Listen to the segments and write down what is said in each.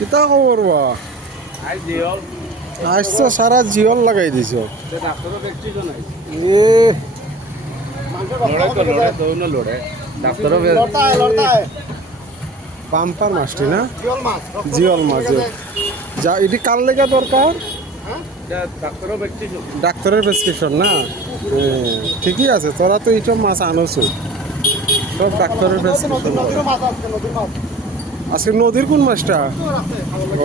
কিতা খবর বা আজ তো সারা জিয়ল লাগাই দিছ এ পাম্পার মাছটি না জিয়ল মাছ যা এটি কার লেগে দরকার ডাক্তারের প্রেসক্রিপশন না ঠিকই আছে তোরা তো এইসব মাছ আনোছো সব ডাক্তারের প্রেসক্রিপশন আজকে নদীর কোন মাছটা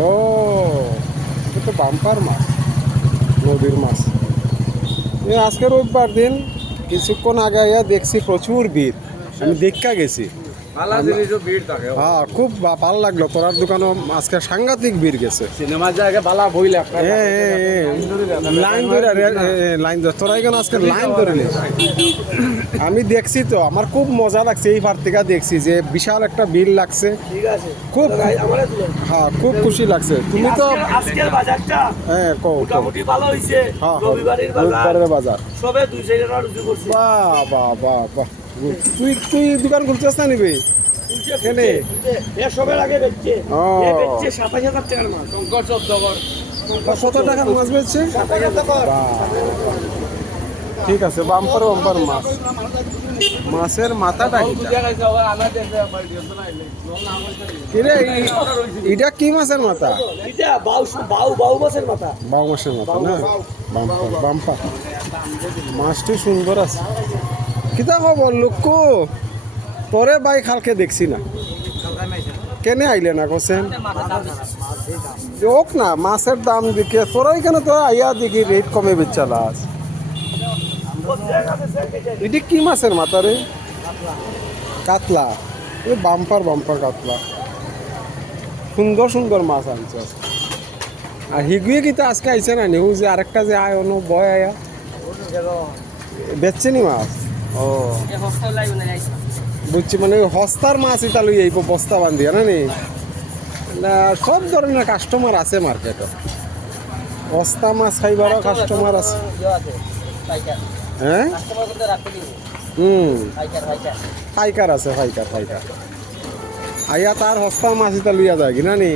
ও এটা তো বাম্পার মাছ নদীর মাছ আজকে রোববার দিন কিছুক্ষণ আগে দেখছি প্রচুর ভিড় আমি দেখা গেছি হ্যাঁ খুব ভালো লাগলো তোরার দোকানও আজকে সাংঘাতিক ভিড় গেছে সিনেমার জায়গায় বালা বইলে লাইন ধরে লাইন ধরে তোরা এখানে আজকে লাইন ধরে আমি দেখছি তো আমার খুব মজা লাগছে এই পার থেকে দেখছি যে বিশাল একটা ভিড় লাগছে খুব হ্যাঁ খুব খুশি লাগছে তুমি তো আজকের বাজারটা হ্যাঁ মোটামুটি ভালো হইছে রবিবারের বাজার সবে 200 টাকা রুজু করছে বাহ বাহ বাহ বাহ তুই তুই দোকান খুলছিস না নিবি কেনে সবের আগে বেচছে ও বেচছে 27000 টাকার মাছ শঙ্কর চব্দগর কত টাকার মাছ বেচছে 27000 টাকা ঠিক আছে বাম্পার বাম্পার মাছ মাছের মাথাটা কিরে এটা কি মাছের মাথা এটা বাউ মাছের মাথা বাউ মাছের মাথা না বাম্পার বাম্পার মাছটি সুন্দর আছে কিতা খবর লোকো তোরে বাই খালকে দেখছি না কেনে আইলে না কোসেন হোক না মাছের দাম দিকে তোরা এখানে তো আইয়া দেখি রেট কমে বেচালাস এটি কি মাছের মাথা রে কাতলা এ বাম্পার বাম্পার কাতলা সুন্দর সুন্দর মাছ আনছে আর হিগুয়ে কি তো আজকে আইছে না নিউ যে আরেকটা যে আয় অন্য বয় আয়া বেচছে নি মাছ ও বুঝছি মানে হস্তার মাছ এটা লই আইব বস্তা বান্ধিয়া না নি না সব ধরনের কাস্টমার আছে মার্কেটে বস্তা মাছ খাইবারও কাস্টমার আছে হ্যাঁ ফাইকার আছে ফাইকার ফাইকার আইয়া তার হস্তা মাছ এটা লইয়া যায় কি না নি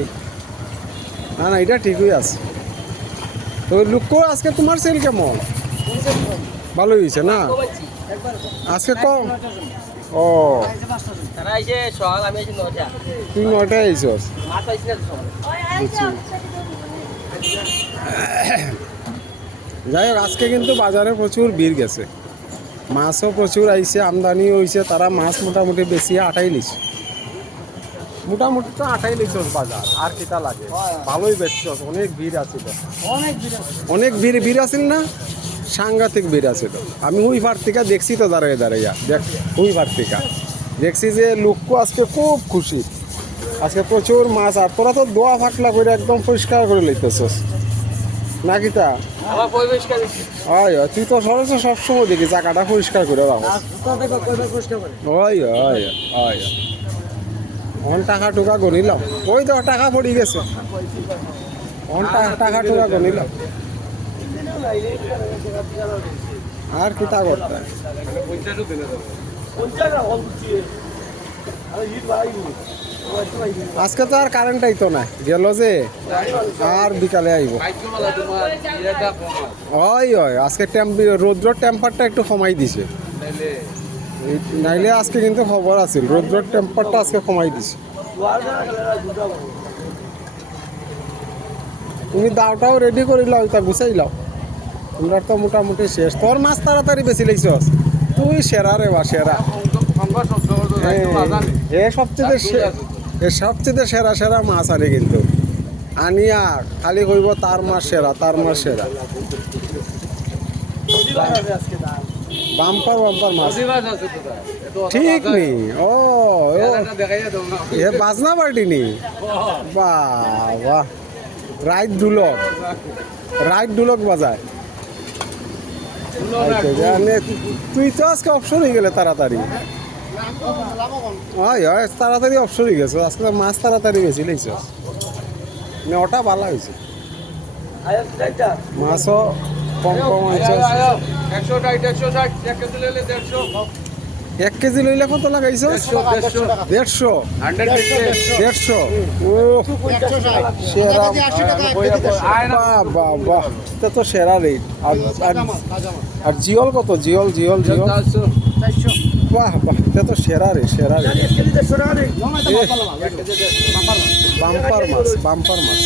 না না এটা ঠিকই আছে তো লুকো আজকে তোমার সেল কেমন ভালো হয়েছে না আজকে কম ও তুই 9টায় আইছস যাই হোক আজকে কিন্তু বাজারে প্রচুর ভিড় গেছে মাছও প্রচুর আইছে আমদানি হয়েছে তারা মাছ মোটামুটি বেশি আটাই লিছে মোটামুটি তো আটাই লিছস বাজার আর কিটা লাগে ভালোই বেচছস অনেক ভিড় আছিল অনেক ভিড় আছিল না সাংঘাতিক ভিড় আছিল আমি ওই পার থেকে দেখছি তো দাঁড়াইয়া দেখ ওই পার থেকে দেখছি যে লোকও আজকে খুব খুশি আজকে প্রচুর মাছ আর তোরা তো দোয়া ফাটলা করে একদম পরিষ্কার করে লইতেছস নাকি তা হয় তুই তো সরস সবসময় দেখি জায়গাটা পরিষ্কার করে রাখো অন টাকা টুকা গনিলাম ওই তো টাকা পড়ি গেছে অন টাকা টুকা গনিলাম আর কি তা করতে আজকে তো আর কারেন্ট আইতো না গেল যে আর বিকালে আইব ওই ওই আজকে রৌদ্রের টেম্পারটা একটু কমাই দিছে নাইলে আজকে কিন্তু খবর আছিল রৌদ্রের টেম্পারটা আজকে কমাই দিছে তুমি দাওটাও রেডি করিলাও তা গুছাইলাও তোমরা তো মোটামুটি শেষ তোর মাছ তাড়াতাড়ি বেশি লাগছস তুই সেরা রে বা সেরা সবচেয়ে সেরা সেরা মাছ আনে কিন্তু আনিয়া খালি কইব তার মাছ সেরা তার মাছ সেরা বাম্পার বাম্পার মাছ ঠিক নি ও এ বাজনা পার্টি নি বাহ বাহ রাইট ঢুলক বাজায় তুই তো আজকে অপশন হয়ে গেলে তাড়াতাড়ি হয় তাড়াতাড়ি অপশন হয়ে গেছে আজকে মাছ তাড়াতাড়ি বেশি লাগছ ওটা ভালো হয়েছে মাছও কম কম হয়েছে 1 কেজি লইলে কত লাগাইছ? 150 150 ও সেরা বাহ বাহ বাহ এটা তো সেরা রেট আর জিওল কত জিওল জিওল জিওল বাহ বাহ এটা তো সেরা রেট এক কেজি 150 টাকা দিন বাম্পার মাছ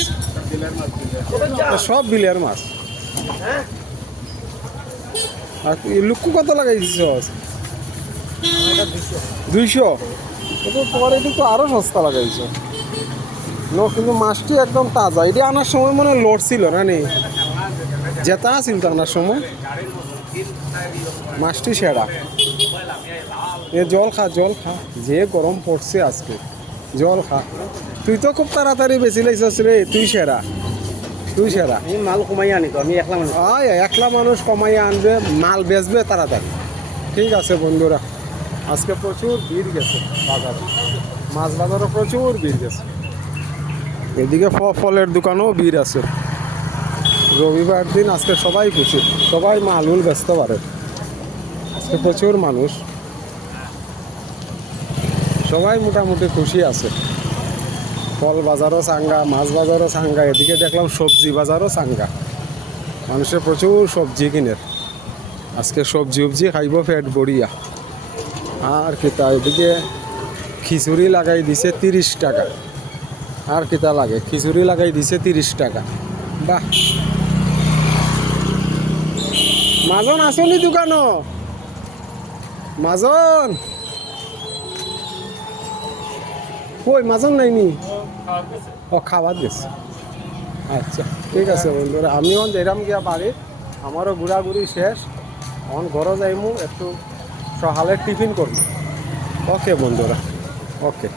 এটা সব বিলের মাছ আর লুকু কত লাগাইছিস 200 কিন্তু পরে কিন্তু আরো সস্তা লাগাইছো কিন্তু মাছটি একদম তাজা এটি আনার সময় মনে হয় লোড ছিল না নি জেতা ছিল তো আনার সময় মাছটি সেরা এ জল খা যে গরম পড়ছে আজকে জল খা তুই তো খুব তাড়াতাড়ি বেশি লাইছিস রে তুই সেরা আমি মাল কমাই আনি তো আমি একলা মানুষ আয় একলা মানুষ কমাই আনবে মাল বেচবে তাড়াতাড়ি ঠিক আছে বন্ধুরা আজকে প্রচুর ভিড় গেছে বাজারে মাছ বাজারও প্রচুর ভিড় গেছে এদিকে ফলের দোকানেও ভিড় আছে রবিবার দিন আজকে সবাই খুশি সবাই মালুল ব্যস্ত পারে আজকে প্রচুর মানুষ সবাই মোটামুটি খুশি আছে ফল বাজারও চাঙ্গা মাছ বাজারও চাঙ্গা এদিকে দেখলাম সবজি বাজারও চাঙ্গা মানুষের প্রচুর সবজি কিনে আজকে সবজি খাইব পেট বড়িয়া আর কিতা এদিকে খিচুড়ি লাগাই দিছে 30 টাকা আর কিতা লাগে খিচুড়ি লাগাই দিছে 30 টাকা বাহ মাজন আসনি দোকানো মাজন কই মাজন নাইনি ও খাবার দিছে আচ্ছা ঠিক আছে বন্ধুরা আমিও যেরাম গিয়া বাড়ি আমারও ঘোরাঘুরি শেষ এখন ঘরে যাইমু একটু সকালে টিফিন করবো ওকে বন্ধুরা ওকে